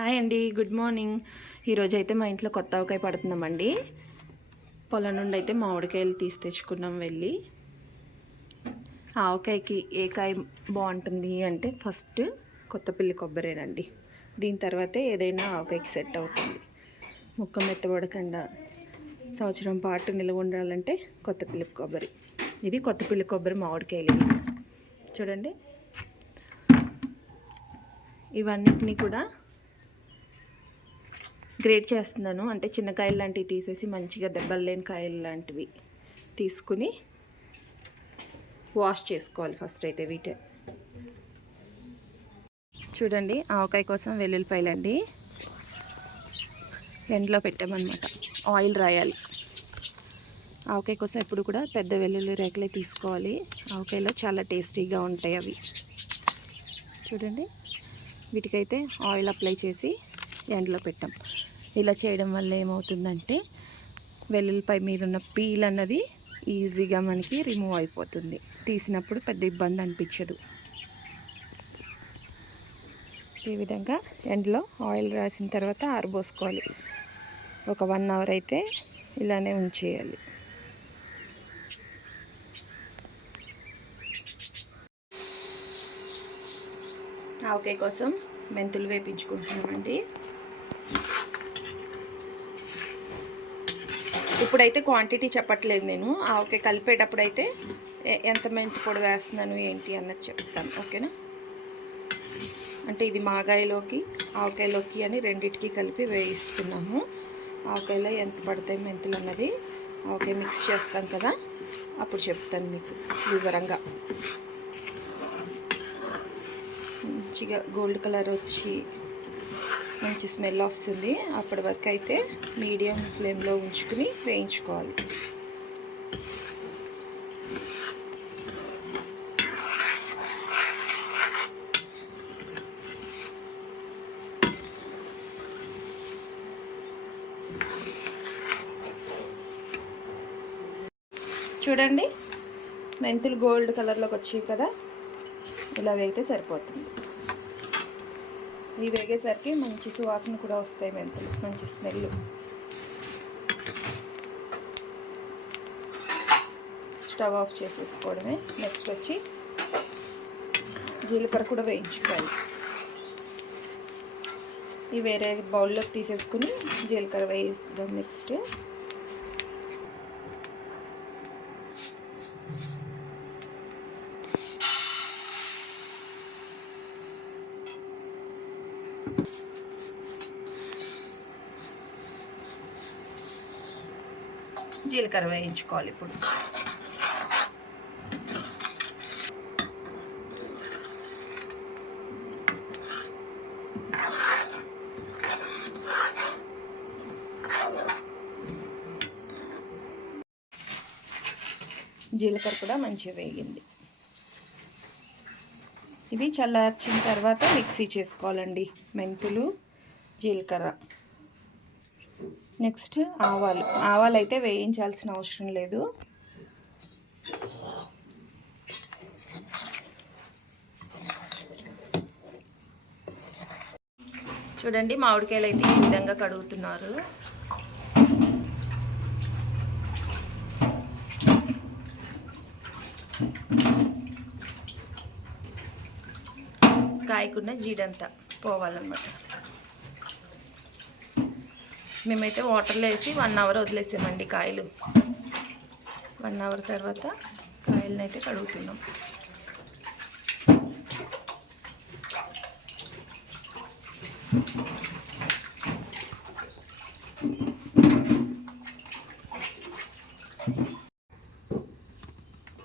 Hi అండి, good morning. ఈరోజు అయితే మా ఇంట్లో కొత్త ఆవకాయ పడుతున్నామండి. పొలం నుండి అయితే మామిడికాయలు తీసి తెచ్చుకున్నాం వెళ్ళి. ఆవకాయకి ఏ కాయ బాగుంటుంది అంటే ఫస్ట్ కొత్తపల్లి కొబ్బరేనండి. దీని తర్వాతే ఏదైనా ఆవకాయకి సెట్ అవుతుంది. ముక్క మెత్తబడకుండా సంవత్సరం పాటు నిల్వ ఉండాలంటే కొత్తపల్లి కొబ్బరి. ఇది కొత్తపల్లి కొబ్బరి మామిడికాయలు చూడండి. ఇవన్నిటిని కూడా గ్రేట్ చేస్తున్నాను. అంటే చిన్న కాయలు లాంటివి తీసేసి మంచిగా దెబ్బలు లేని కాయలు లాంటివి తీసుకుని వాష్ చేసుకోవాలి ఫస్ట్ అయితే. వీటి చూడండి, ఆవకాయ కోసం వెల్లుల్లిపాయలండి ఎండలో పెట్టామన్నమాట. ఆయిల్ రాయాలి. ఆవకాయ కోసం ఎప్పుడు కూడా పెద్ద వెల్లుల్లి రేకలే తీసుకోవాలి. ఆవకాయలో చాలా టేస్టీగా ఉంటాయి అవి. చూడండి, వీటికైతే ఆయిల్ అప్లై చేసి ఎండలో పెట్టాం. ఇలా చేయడం వల్ల ఏమవుతుందంటే వెల్లుల్లిపాయ మీద ఉన్న పీల్ అన్నది ఈజీగా మనకి రిమూవ్ అయిపోతుంది. తీసినప్పుడు పెద్ద ఇబ్బంది అనిపించదు. ఈ విధంగా ఎండలో ఆయిల్ రాసిన తర్వాత ఆరబోసుకోవాలి. ఒక 1 అవర్ అయితే ఇలానే ఉంచేయాలి. ఆవకాయ కోసం మెంతులు వేపించుకుంటున్నామండి. ఇప్పుడైతే క్వాంటిటీ చెప్పట్లేదు నేను. ఆవకాయ కలిపేటప్పుడు అయితే ఎంత మెంతి పొడి వేస్తున్నాను ఏంటి అన్నది చెప్తాను, ఓకేనా? అంటే ఇది మాగాయలోకి ఆవకాయలోకి అని రెండింటికి కలిపి వేయిస్తున్నాము. ఆవకాయలో ఎంత పడతాయి మెంతులు అన్నది ఆవకాయ మిక్స్ చేస్తాం కదా, అప్పుడు చెప్తాను మీకు వివరంగా. మంచిగా గోల్డ్ కలర్ వచ్చి మంచి స్మెల్ వస్తుంది. అప్పటి వరకు అయితే మీడియం ఫ్లేమ్లో ఉంచుకుని వేయించుకోవాలి. చూడండి, మెంతులు గోల్డ్ కలర్లోకి వచ్చాయి కదా, ఇలా వేగితే సరిపోతుంది. ఇవి వేగేసరికి మంచి సువాసన కూడా వస్తాయి మెంతులు, మంచి స్మెల్. స్టవ్ ఆఫ్ చేసేసుకోవడమే. నెక్స్ట్ వచ్చి జీలకర్ర కూడా వేయించుకోవాలి. ఇవి వేరే బౌల్లోకి తీసేసుకుని జీలకర్ర వేయిస్తాం. నెక్స్ట్ జీలకర్ర వేయించుకోవాలి. ఇప్పుడు జీలకర్ర కూడా మంచిగా వేగింది. ఇవి చల్లార్చిన తర్వాత మిక్సీ చేసుకోవాలండి, మెంతులు జీలకర్ర. నెక్స్ట్ ఆవాలు అయితే వేయించాల్సిన అవసరం లేదు. చూడండి, మామిడికాయలు అయితే ఈ విధంగా కడుగుతున్నారు. కాయకున్న జీడంతా పోవాలన్నమాట. మేమైతే వాటర్లో వేసి 1 అవర్ వదిలేసామండి కాయలు. 1 అవర్ తర్వాత కాయలను అయితే కడుగుతున్నాం.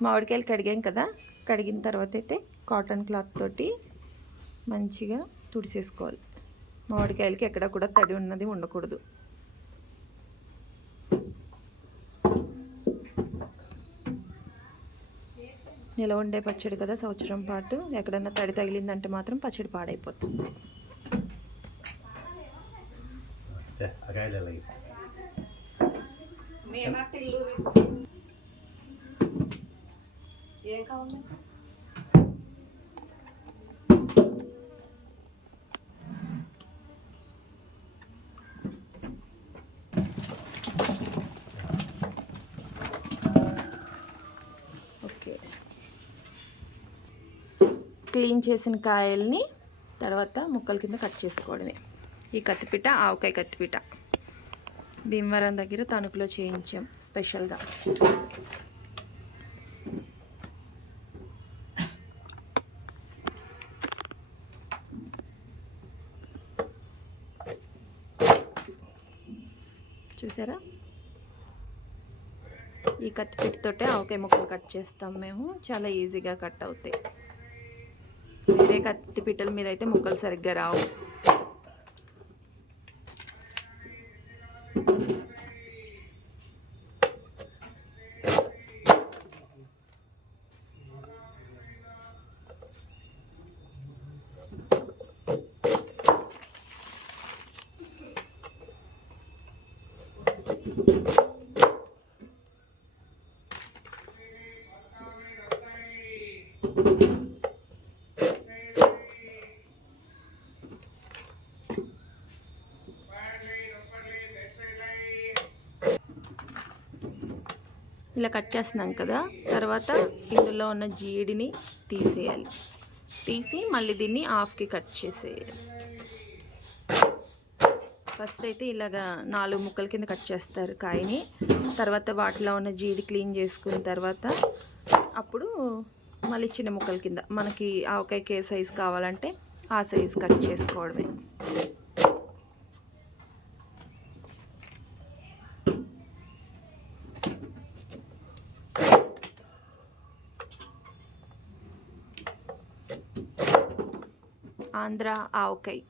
మామిడికాయలు కడిగాం కదా, కడిగిన తర్వాత అయితే కాటన్ క్లాత్ తోటి మంచిగా తుడిసేసుకోవాలి. మామిడికాయలకి ఎక్కడ కూడా తడి ఉన్నది ఉండకూడదు. నిలవ ఉండే పచ్చడి కదా, సంవత్సరం పాటు ఎక్కడన్నా తడి తగిలిందంటే మాత్రం పచ్చడి పాడైపోతుంది. ఏం కావాలి? క్లీన్ చేసిన కాయల్ని తర్వాత ముక్కల కింద కట్ చేసుకోవడమే. ఈ కత్తిపీట ఆవకాయ కత్తిపీట భీమవరం దగ్గర తణుకులో చేయించాం స్పెషల్గా. చూసారా, ఈ కత్తిపీటతోటే ఆవకాయ ముక్కలు కట్ చేస్తాం మేము. చాలా ఈజీగా కట్ అవుతాయి. వేరే కత్తిపీటల మీద అయితే ముక్కలు సరిగ్గా రావు. ఇలా కట్ చేస్తున్నాం కదా, తర్వాత ఇందులో ఉన్న జీడిని తీసేయాలి. తీసి మళ్ళీ దీన్ని హాఫ్కి కట్ చేసేయాలి. ఫస్ట్ అయితే ఇలాగా 4 ముక్కల కింద కట్ చేస్తారు కాయని. తర్వాత వాటిలో ఉన్న జీడి క్లీన్ చేసుకున్న తర్వాత అప్పుడు మళ్ళీ చిన్న ముక్కల కింద మనకి ఆవకాయకి ఏ సైజు కావాలంటే ఆ సైజు కట్ చేసుకోవడమే. ఆంధ్ర ఆవకాయ.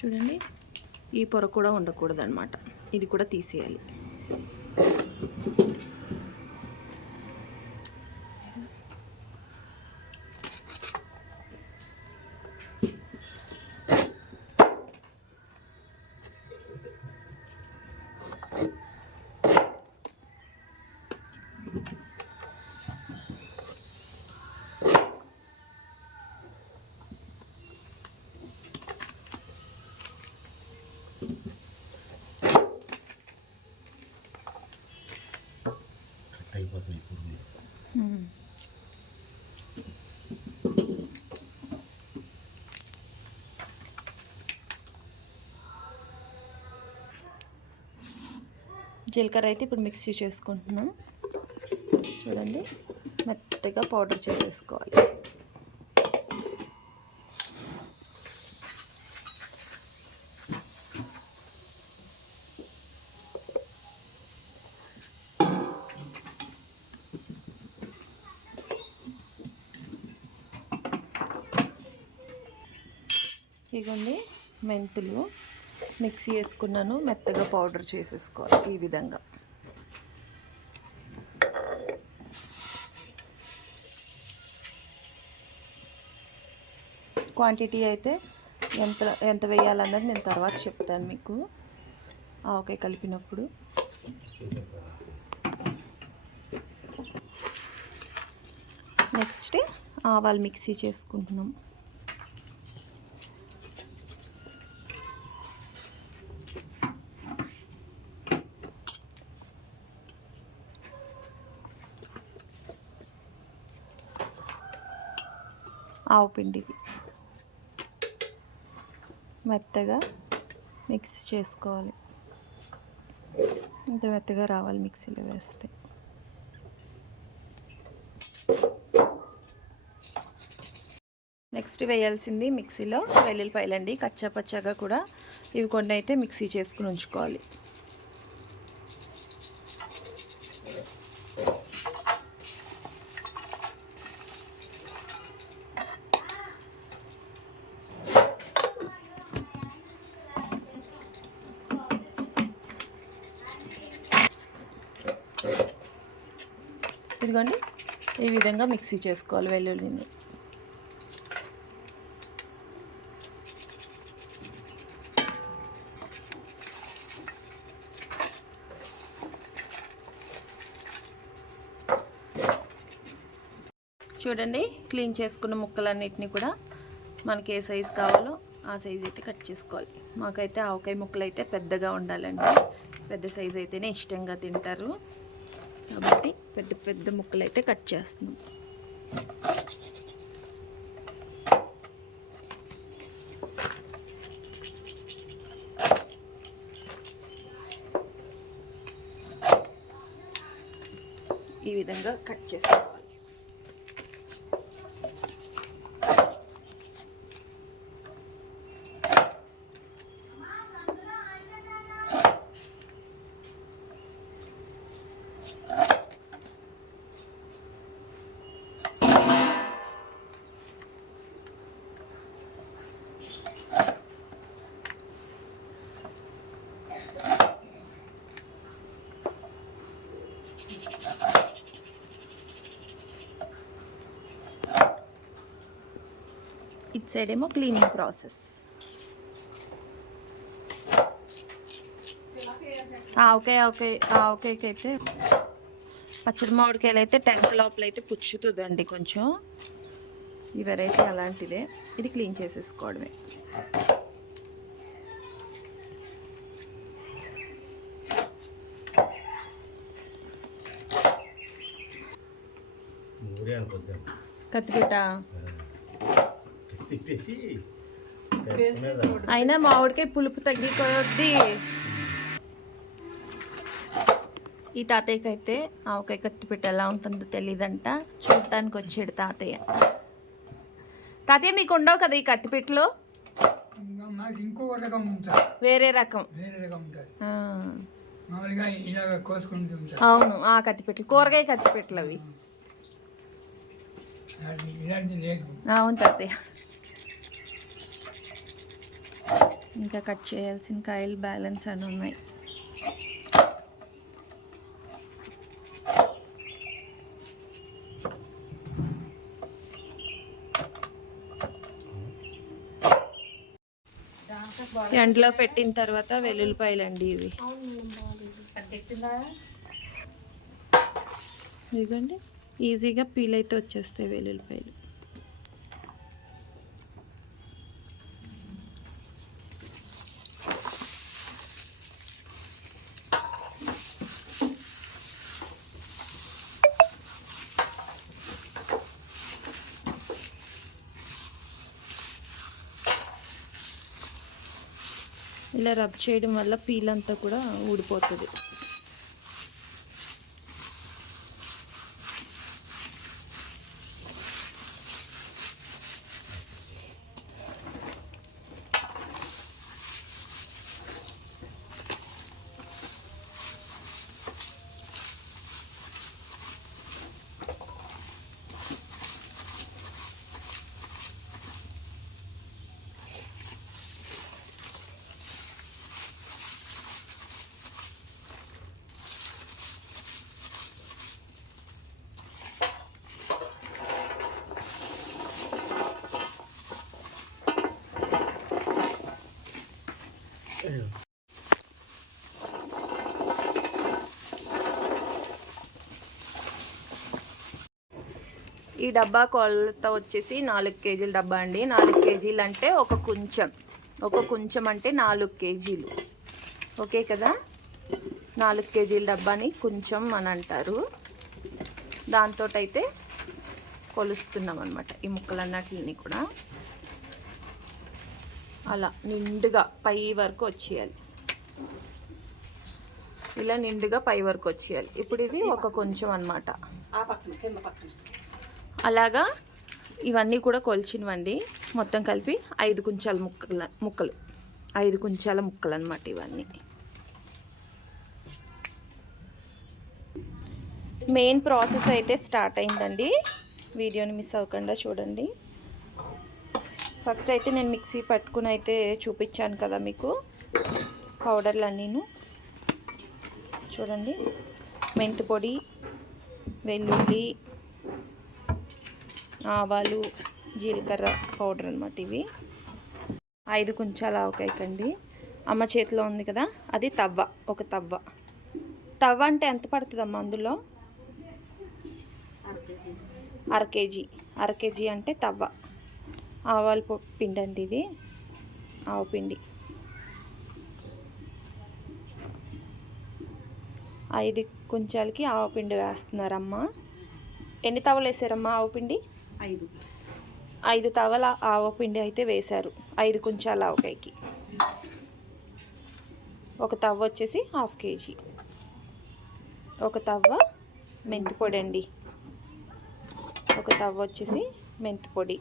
చూడండి, ఈ పొర కూడా ఉండకూడదు అన్నమాట. ఇది కూడా తీసేయాలి. జీలకర్ర అయితే ఇప్పుడు మిక్సీ చేసుకుంటున్నాం. చూడండి, మెత్తగా పౌడర్ చేసేసుకోవాలి. ఇదిగోండి, మెంతులు మిక్సీ వేసుకున్నాను, మెత్తగా పౌడర్ చేసేసుకోవాలి ఈ విధంగా. క్వాంటిటీ అయితే ఎంత వేయాలన్నది నేను తర్వాత చెప్తాను మీకు ఆవకాయ కలిపినప్పుడు. నెక్స్ట్ ఆవాలు మిక్సీ చేసుకుంటున్నాం. ఆవు పిండిది మెత్తగా మిక్స్ చేసుకోవాలి. ఇంత మెత్తగా రావాలి మిక్సీలో వేస్తే. నెక్స్ట్ వేయాల్సింది మిక్సీలో వెల్లుల్లిపాయలండి. కచ్చా పచ్చాగా కూడా ఇవి కొన్ని అయితే మిక్సీ చేసుకుని ఉంచుకోవాలి. ఇదిగోండి, ఈ విధంగా మిక్సీ చేసుకోవాలి వెల్లుల్లిని. చూడండి క్లీన్ చేసుకున్న ముక్కలన్నిటిని కూడా మనకి ఏ సైజు కావాలో ఆ సైజు అయితే కట్ చేసుకోవాలి. మాకైతే ఆవకాయ ముక్కలు అయితే పెద్దగా ఉండాలండి, పెద్ద సైజు అయితేనే ఇష్టంగా తింటారు కాబట్టి పెద్ద పెద్ద ముక్కలు అయితే కట్ చేస్తున్నాం. ఈ విధంగా కట్ చేసుకోవాలి. ఇటు సైడ్ ఏమో క్లీనింగ్ ప్రాసెస్. ఆవకాయకి అయితే పచ్చడి మామిడికాయలు అయితే టెంక్ లోపల అయితే పుచ్చుతుందండి కొంచెం. ఈ వెరైటీ అలాంటిదే, ఇది క్లీన్ చేసేసుకోవడమే. కత్తిపీట అయినా మామిడికాయ పులుపు తగ్గి కొద్ది. ఈ తాతయ్యకి అయితే ఆవకాయ కత్తిపీట ఎలా ఉంటుందో తెలియదంట, చూడటానికి వచ్చాడు తాతయ్య. తాతయ్య మీకు ఉండవు కదా ఈ కత్తిపీటలో? వేరే రకం. అవును, ఆ కత్తిపీటలు కూరగాయ కత్తిపీటలు అవి. అవును తాతయ్య. ఇంకా కట్ చేయాల్సిన కాయలు బ్యాలెన్స్ అని ఉన్నాయి. ఎండలో పెట్టిన తర్వాత వెల్లుల్లిపాయలు అండి ఇవి. ఇదిగోండి, ఈజీగా పీల్ అయితే వచ్చేస్తాయి వెల్లుల్లిపాయలు. ఇలా రబ్ చేయడం వల్ల పీల్ అంతా కూడా ఊడిపోతుంది. ఈ డబ్బా కొలత వచ్చేసి 4 కేజీల డబ్బా అండి. 4 కేజీలు అంటే ఒక కొంచెం అంటే 4 కేజీలు. ఓకే కదా, 4 కేజీల డబ్బాని కొంచెం అని అంటారు. దాంతో అయితే కొలుస్తున్నాం అనమాట ఈ ముక్కలన్నిటిని కూడా. అలా నిండుగా పై వరకు వచ్చేయాలి, ఇలా నిండుగా పై వరకు వచ్చేయాలి. ఇప్పుడు ఇది ఒక కొంచెం అన్నమాట. అలాగా ఇవన్నీ కూడా కొలిచినవండి, మొత్తం కలిపి 5 కుంచాల ముక్కలు 5 కుంచాల ముక్కలు అన్నమాట ఇవన్నీ. మెయిన్ ప్రాసెస్ అయితే స్టార్ట్ అయిందండి, వీడియోని మిస్ అవ్వకుండా చూడండి. ఫస్ట్ అయితే నేను మిక్సీ పట్టుకుని అయితే చూపించాను కదా మీకు పౌడర్లు అన్నీను. చూడండి, మెంతి పొడి, వెల్లుల్లి, ఆవాలు, జీలకర్ర పౌడర్ అనమాట ఇవి. 5 కుంచాల ఆవకాయకండి. అమ్మ చేతిలో ఉంది కదా, అది తవ్వ, ఒక తవ్వ అంటే ఎంత పడుతుందమ్మా అందులో? అర కేజీ అంటే తవ్వ. ఆవాల పిండి అండి ఇది, ఆవు పిండి. 5 కుంచాలకి ఆవు పిండి వేస్తున్నారమ్మా. ఎన్ని తవలు వేసారమ్మా ఆవు పిండి? 5 తవల ఆవు పిండి అయితే వేశారు 5 కుంచాల ఆవకాయకి. ఒక తవ్వ వచ్చేసి 1/2 కేజీ. ఒక తవ్వ మెంతి పొడి అండి, ఒక తవ్వ వచ్చేసి మెంతి పొడి.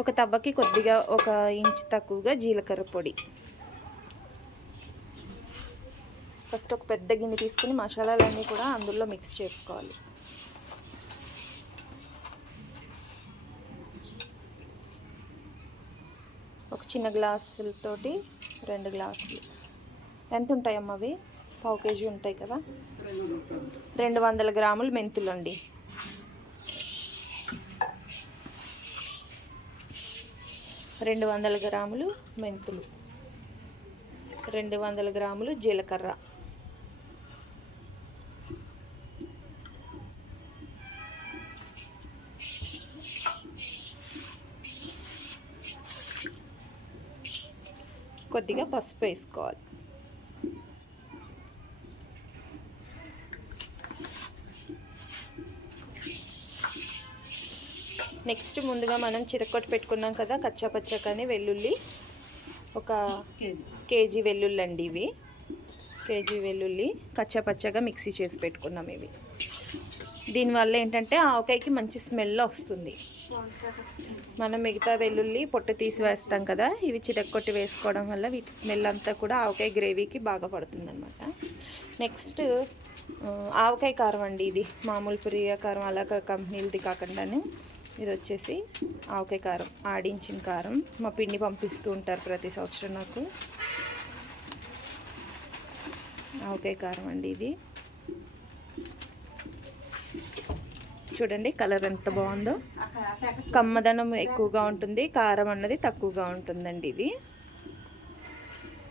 ఒక తవ్వకి కొద్దిగా 1 ఇంచ్ తక్కువగా జీలకర్ర పొడి. ఫస్ట్ ఒక పెద్ద గిన్నె తీసుకుని మసాలాలన్నీ కూడా అందులో మిక్స్ చేసుకోవాలి. ఒక చిన్న గ్లాసులతోటి 2 గ్లాసులు. ఎంత ఉంటాయమ్మా అవి? 1/2 కేజీ ఉంటాయి కదా. 200 గ్రాములు మెంతులు అండి. 200 గ్రాములు మెంతులు, 200 గ్రాములు జీలకర్ర, కొద్దిగా పసుపు వేసుకోవాలి. నెక్స్ట్ ముందుగా మనం చితకొట్టి పెట్టుకున్నాం కదా కచ్చాపచ్చా కానీ వెల్లుల్లి, 1 కేజీ వెల్లుల్లి అండి ఇవి. కేజీ వెల్లుల్లి కచ్చాపచ్చాగా మిక్సీ చేసి పెట్టుకున్నాం ఇవి. దీనివల్ల ఏంటంటే ఆవకాయకి మంచి స్మెల్ వస్తుంది. మనం మిగతా వెల్లుల్లి పొట్టు తీసి వేస్తాం కదా, ఇవి చితక్కొట్టి వేసుకోవడం వల్ల వీటి స్మెల్ అంతా కూడా ఆవకాయ గ్రేవీకి బాగా పడుతుంది అనమాట. నెక్స్ట్ ఆవకాయ కారం అండి ఇది. మామూలు ప్రియా కారం అలాగా కంపెనీలది కాకుండానే ఇది వచ్చేసి ఆవకాయ కారం, ఆడించిన కారం. మా పిండి పంపిస్తూ ఉంటారు ప్రతి సంవత్సరం నాకు. ఆవకాయ కారం అండి ఇది. చూడండి కలర్ ఎంత బాగుందో. కమ్మదనం ఎక్కువగా ఉంటుంది, కారం అన్నది తక్కువగా ఉంటుందండి. ఇది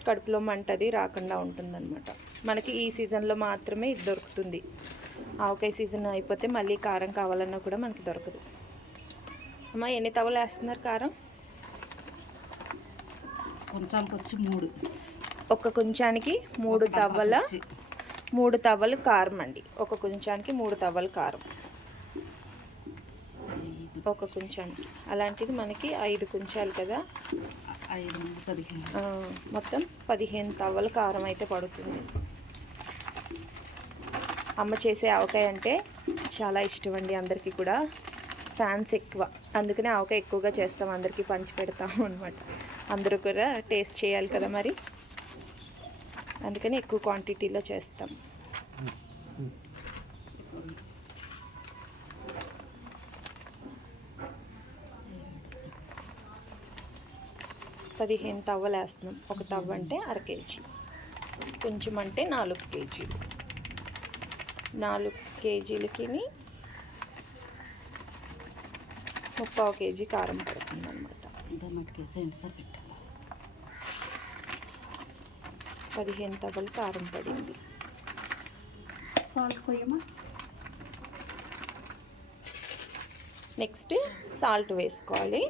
కడుపులో మంటది రాకుండా ఉంటుందన్నమాట. మనకి ఈ సీజన్లో మాత్రమే ఇది దొరుకుతుంది. ఆవకాయ సీజన్ అయిపోతే మళ్ళీ కారం కావాలన్నా కూడా మనకి దొరకదు. అమ్మ ఎన్ని తవలు వేస్తున్నారు కారం? కొంచానికి వచ్చి 3. ఒక కొంచానికి 3 తవ్వల 3 తవ్వలు కారం అండి. ఒక కొంచానికి 3 తవ్వలు కారం, ఒక కొంచానికి. అలాంటిది మనకి 5 కుంచాలు కదా, 15 మొత్తం 15 తవ్వల కారం అయితే పడుతుంది. అమ్మ చేసే ఆవకాయ అంటే చాలా ఇష్టం అండి అందరికీ కూడా. ఫ్యాన్స్ ఎక్కువ, అందుకనే ఆవకాయ ఎక్కువగా చేస్తాం, అందరికీ పంచి పెడతాము అనమాట. అందరూ కూడా టేస్ట్ చేయాలి కదా మరి, అందుకని ఎక్కువ క్వాంటిటీలో చేస్తాం. పదిహేను తవ్వలు వేస్తున్నాం. ఒక తవ్వ అంటే 1/2 కేజీ, కొంచెం అంటే 4 కేజీలు. 4 కేజీలకి 3/4 కేజీ కారం పడుతుంది అనమాట. 15 తవ్వలు కారం పడింది. సాల్ట్ పోయమ్మా. నెక్స్ట్ సాల్ట్ వేసుకోవాలి.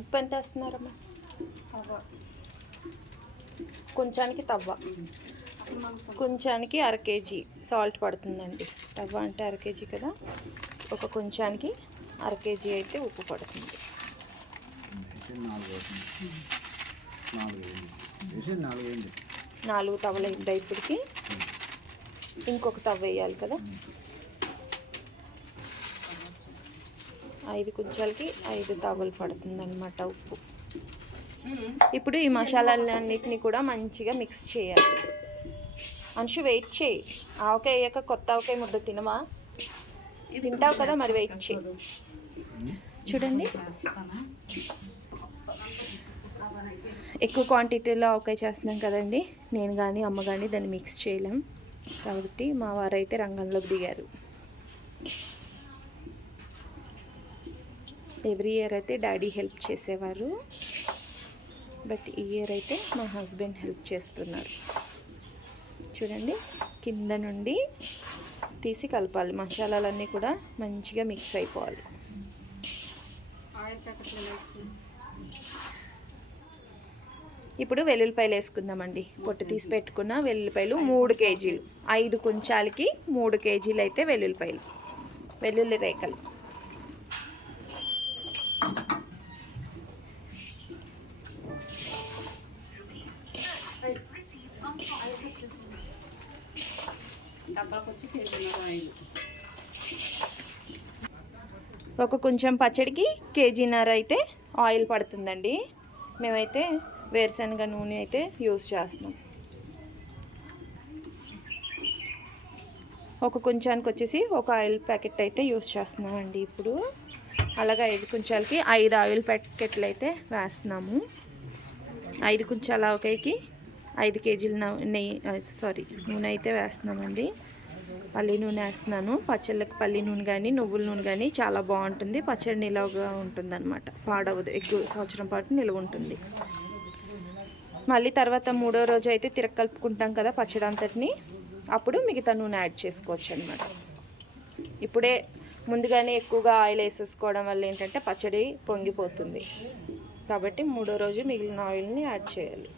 ఉప్పు ఎంత వేస్తున్నారమ్మా? కొంచానికి తవ్వ, కొంచానికి 1/2 కేజీ సాల్ట్ పడుతుందండి. తవ్వ అంటే 1/2 కేజీ కదా, ఒక కొంచానికి 1/2 కేజీ అయితే ఉప్పు పడుతుంది. 4 తవ్వలు అయిందా ఇప్పటికి? ఇంకొక తవ్వ వేయాలి కదా. 5 కుంచాలకి 5 తవ్వలు పడుతుందన్నమాట ఉప్పు. ఇప్పుడు ఈ మసాలాలన్నిటిని కూడా మంచిగా మిక్స్ చేయాలి. అంశు వెయిట్ చేయి. ఆవకాయ అయ్యాక కొత్త ఆవకాయ ముద్ద తినవా? తింటావు కదా, మరి వెయిట్ చేయి. చూడండి ఎక్కువ క్వాంటిటీలో ఆవకాయ చేస్తున్నాం కదండి, నేను కానీ అమ్మ కానీ దాన్ని మిక్స్ చేయలేం కాబట్టి మా వారైతే రంగంలోకి దిగారు. ఎవ్రీ ఇయర్ అయితే డాడీ హెల్ప్ చేసేవారు, బట్ ఈ ఇయర్ అయితే మా హస్బెండ్ హెల్ప్ చేస్తున్నారు. చూడండి, కింద నుండి తీసి కలపాలి, మసాలాలన్నీ కూడా మంచిగా మిక్స్ అయిపోవాలి. ఇప్పుడు వెల్లుల్లిపాయలు వేసుకుందామండి. పొట్టు తీసి పెట్టుకున్న వెల్లుల్లిపాయలు 3 కేజీలు, 5 కుంచాలకి 3 కేజీలు అయితే వెల్లుల్లిపాయలు, వెల్లుల్లి రేఖలు. ఒక కొంచెం పచ్చడికి కేజీన్నర అయితే ఆయిల్ పడుతుందండి. మేమైతే వేరుశనగ నూనె అయితే యూస్ చేస్తున్నాం. ఒక కొంచానికి వచ్చేసి ఒక ఆయిల్ ప్యాకెట్ అయితే యూస్ చేస్తున్నామండి ఇప్పుడు. అలాగే 5 కుంచాలకి 5 ఆయిల్ ప్యాకెట్లు అయితే వేస్తున్నాము. 5 కుంచాల ఆవకాయకి 5 కేజీల నూనె అయితే వేస్తున్నామండి. పల్లి నూనె వేస్తున్నాను. పచ్చళ్ళకి పల్లి నూనె కానీ నువ్వుల నూనె కానీ చాలా బాగుంటుంది. పచ్చడి నిలవగా ఉంటుంది అనమాట, పాడవదు, ఎక్కువ సంవత్సరం పాటు నిల్వ ఉంటుంది. మళ్ళీ తర్వాత 3వ రోజు అయితే కలుపుకుంటాం కదా పచ్చడి అంతటిని, అప్పుడు మిగతా నూనె యాడ్ చేసుకోవచ్చు అనమాట. ఇప్పుడే ముందుగానే ఎక్కువగా ఆయిల్ వేసేసుకోవడం వల్ల ఏంటంటే పచ్చడి పొంగిపోతుంది, కాబట్టి 3వ రోజు మిగిలిన ఆయిల్ని యాడ్ చేయాలి.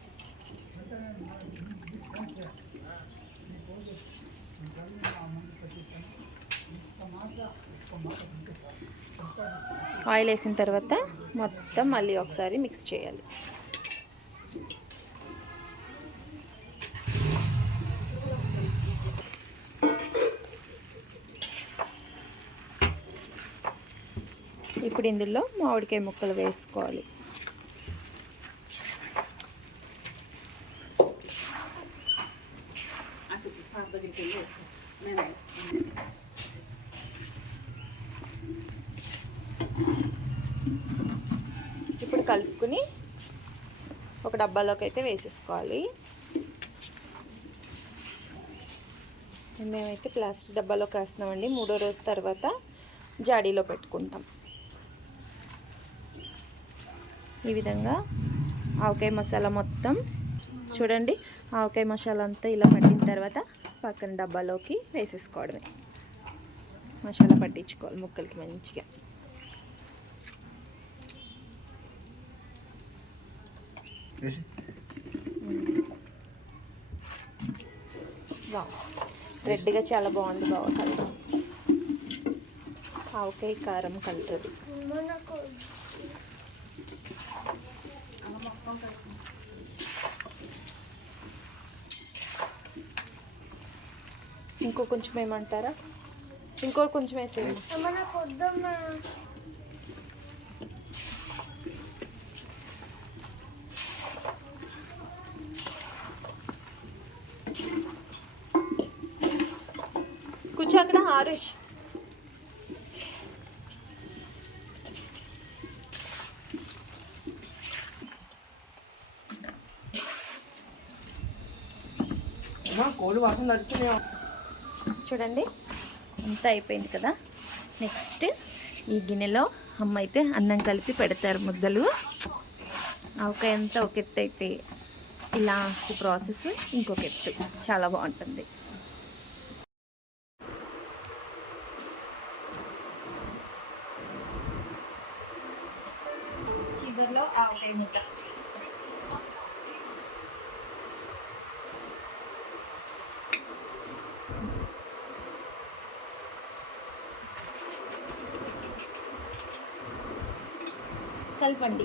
ఆయిల్ వేసిన తర్వాత మొత్తం మళ్ళీ ఒకసారి మిక్స్ చేయాలి. ఇప్పుడు ఇందులో మామిడికాయ ముక్కలు వేసుకోవాలి. ఇప్పుడు కలుపుకుని ఒక డబ్బాలోకి అయితే వేసేసుకోవాలి. మేమైతే ప్లాస్టిక్ డబ్బాలోకి వేస్తున్నామండి. 3వ రోజు తర్వాత జాడీలో పెట్టుకుంటాం. ఈ విధంగా ఆవకాయ మసాలా మొత్తం చూడండి, ఆవకాయ మసాలా అంతా ఇలా పట్టిన తర్వాత పక్కన డబ్బాలోకి వేసేసుకోవడమే. మసాలా పట్టించుకోవాలి ముక్కలకి మంచిగా. రెడ్గా చాలా బాగుంది బాగా కలర్, ఆవకాయ కారం కలర్. ఇంకో కొంచెం ఏమంటారా? ఇంకో కొంచెం వేసేయండి. కూర్చో అక్కడ ఆరుష్. కోడి వాసన నడుస్తున్నాయి. చూడండి అంతా అయిపోయింది కదా. నెక్స్ట్ ఈ గిన్నెలో అమ్మ అయితే అన్నం కలిపి పెడతారు ముద్దలు. ఆవకాయ అంతా ఒక ఎత్తు అయితే ఈ లాస్ట్ ప్రాసెస్ ఇంకొక ఎత్తు, చాలా బాగుంటుంది. చివరిలో ఆవకాయ ముద్ద. కలపండి.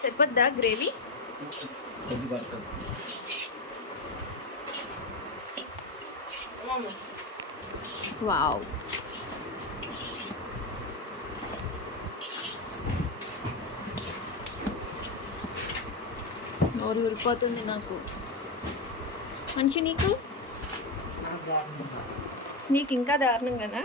సరిపోద్దా గ్రేవీ? వావ్, నోరు ఊరిపోతుంది నాకు. మంచి నీకు నీకు ఇంకా దారుణంగానా?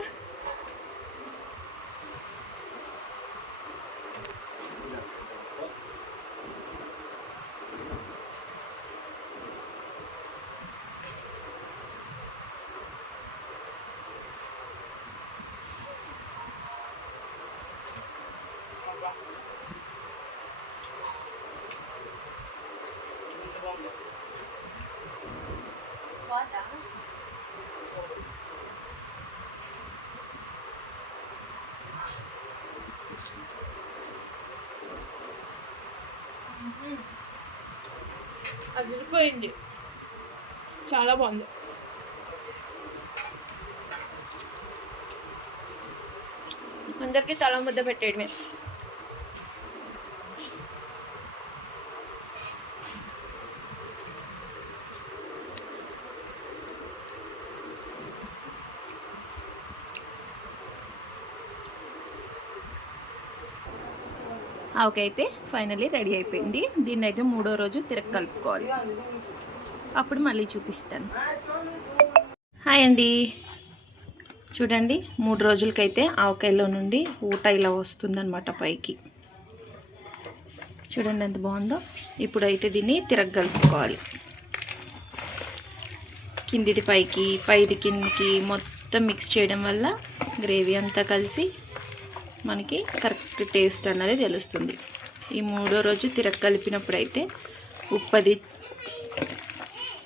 అదిరిపోయింది, చాలా బాగుంది. అందరికీ తల ముద్ద పెట్టేయడమే. ఆవకాయ అయితే ఫైనల్లీ రెడీ అయిపోయింది. దీన్ని అయితే 3వ రోజు కలుపుకోవాలి. అప్పుడు మళ్ళీ చూపిస్తాను. హాయ్ అండి, చూడండి 3 రోజులకైతే ఆవకాయలో నుండి ఊట ఇలా వస్తుందన్నమాట పైకి. చూడండి ఎంత బాగుందో. ఇప్పుడైతే దీన్ని కలుపుకోవాలి. కిందిది పైకి, పైది కిందికి మొత్తం మిక్స్ చేయడం వల్ల గ్రేవీ అంతా కలిసి మనకి కరెక్ట్ టేస్ట్ అన్నది తెలుస్తుంది. ఈ 3వ రోజు కలిపినప్పుడు అయితే ఉప్పది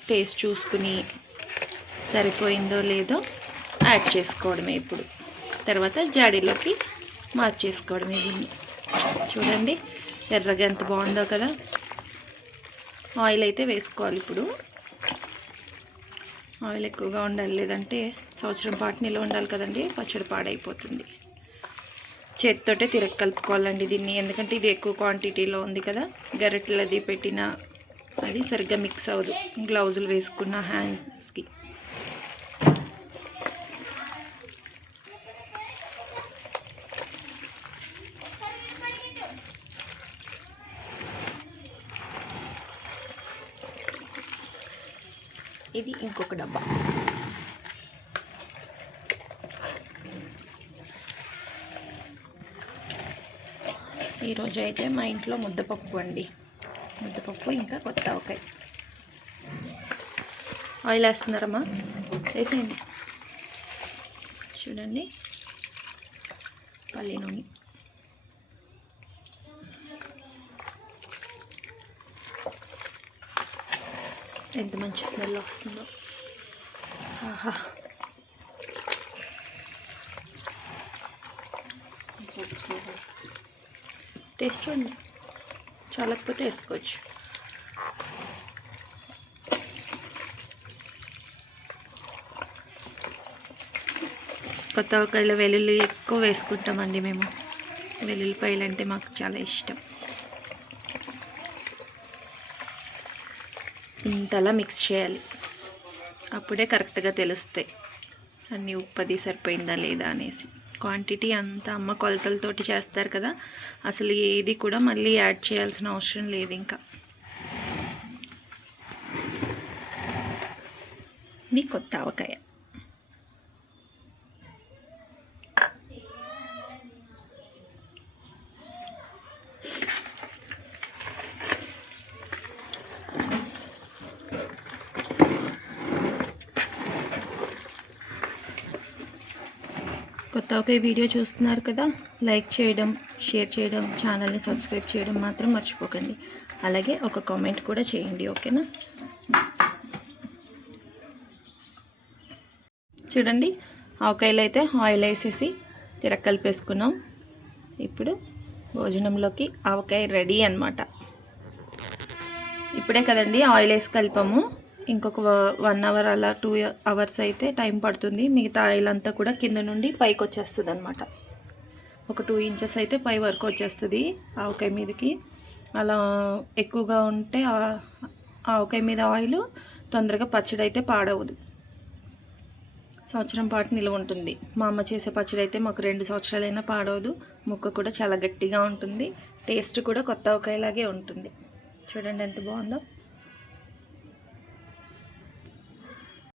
టేస్ట్ చూసుకుని సరిపోయిందో లేదో యాడ్ చేసుకోవడమే. ఇప్పుడు తర్వాత జాడీలోకి మార్చేసుకోవడమే దీన్ని. చూడండి ఎర్రగా ఎంత బాగుందో కదా. ఆయిల్ అయితే వేసుకోవాలి. ఇప్పుడు ఆయిల్ ఎక్కువగా ఉండాలి, లేదంటే సంవత్సరం పాటు నిల్వ ఉండాలి కదండి, పచ్చడి పాడైపోతుంది. చేతితోటే కలుపుకోవాలండి దీన్ని, ఎందుకంటే ఇది ఎక్కువ క్వాంటిటీలో ఉంది కదా. గరిటెలు అది పెట్టినా అది సరిగ్గా మిక్స్ అవ్వదు, గ్లౌజులు వేసుకున్న హ్యాండ్స్కి. ఇది ఇంకొక డబ్బా. ఈరోజు అయితే మా ఇంట్లో ముద్దపప్పు అండి. ముద్దపప్పు ఇంకా కొత్త ఆవకాయ. ఆయిల్ వేస్తున్నారమ్మా, వేసేయండి. చూడండి పల్లి నూనె. ఎంత మంచి స్మెల్ వస్తుందో. ఆహా, టేస్ట్ చూడండి. చాలకపోతే వేసుకోవచ్చు. కొత్త ఆవకాయలో వెల్లుల్లి ఎక్కువ వేసుకుంటామండి మేము. వెల్లుల్లిపాయలు అంటే మాకు చాలా ఇష్టం. ఇంతలా మిక్స్ చేయాలి, అప్పుడే కరెక్ట్గా తెలుస్తాయి అన్నీ ఉప్పది సరిపోయిందా లేదా అనేసి. క్వాంటిటీ అంతా అమ్మ కొలతలతోటి చేస్తారు కదా, అసలు ఏది కూడా మళ్ళీ యాడ్ చేయాల్సిన అవసరం లేదు. ఇంకా ఇది కొత్త ఆవకాయ. కొత్త ఆవకాయ వీడియో చూస్తున్నారు కదా, లైక్ చేయడం, షేర్ చేయడం, ఛానల్ని సబ్స్క్రైబ్ చేయడం మాత్రం మర్చిపోకండి. అలాగే ఒక కామెంట్ కూడా చేయండి, ఓకేనా? చూడండి ఆవకాయలు అయితే ఆయిల్ వేసేసి కలిపేసుకున్నాం. ఇప్పుడు భోజనంలోకి ఆవకాయ రెడీ అన్నమాట. ఇప్పుడే కదండి ఆయిల్ వేసి కలిపాము. ఇంకొక 1 అవర్ అలా 2 అవర్స్ అయితే టైం పడుతుంది. మిగతా ఆయిల్ అంతా కూడా కింద నుండి పైకి వచ్చేస్తుంది అనమాట. ఒక 2 ఇంచెస్ అయితే పై వరకు వచ్చేస్తుంది ఆవకాయ మీదకి. అలా ఎక్కువగా ఉంటే ఆవకాయ మీద ఆయిల్ తొందరగా పచ్చడి అయితే పాడవదు, సంవత్సరం పాటు నిల్వ ఉంటుంది. మా అమ్మ చేసే పచ్చడి అయితే మాకు 2 సంవత్సరాలైనా పాడవదు. ముక్క కూడా చాలా గట్టిగా ఉంటుంది, టేస్ట్ కూడా కొత్త ఆవకాయలాగే ఉంటుంది. చూడండి ఎంత బాగుందో.